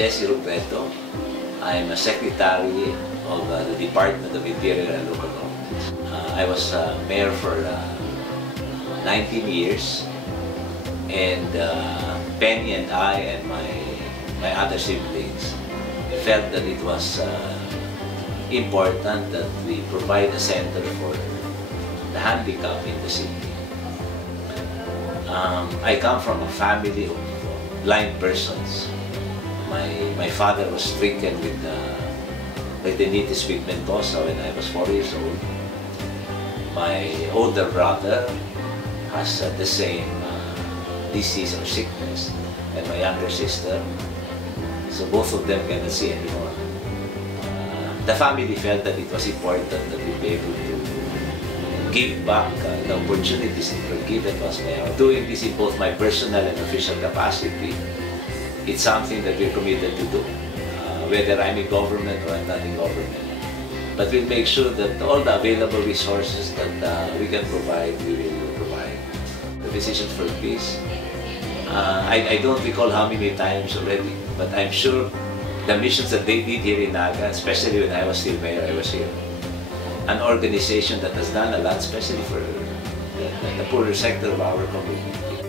Jesse Robredo. I'm a secretary of the Department of Interior and Local Government. I was mayor for 19 years, and Penny and I and my other siblings felt that it was important that we provide a center for the handicapped in the city. I come from a family of blind persons. My father was stricken with retinitis pigmentosa when I was 4 years old. My older brother has the same disease or sickness, and my younger sister. So both of them cannot see anymore. The family felt that it was important that we be able to give back the opportunities that were given to us by our doing this in both my personal and official capacity. It's something that we're committed to do, whether I'm in government or I'm not in government. But we'll make sure that all the available resources that we can provide, we will provide. The Physicians for Peace, I don't recall how many times already, but I'm sure the missions that they did here in Naga, especially when I was still mayor, I was here. An organization that has done a lot, especially for the poorer sector of our community.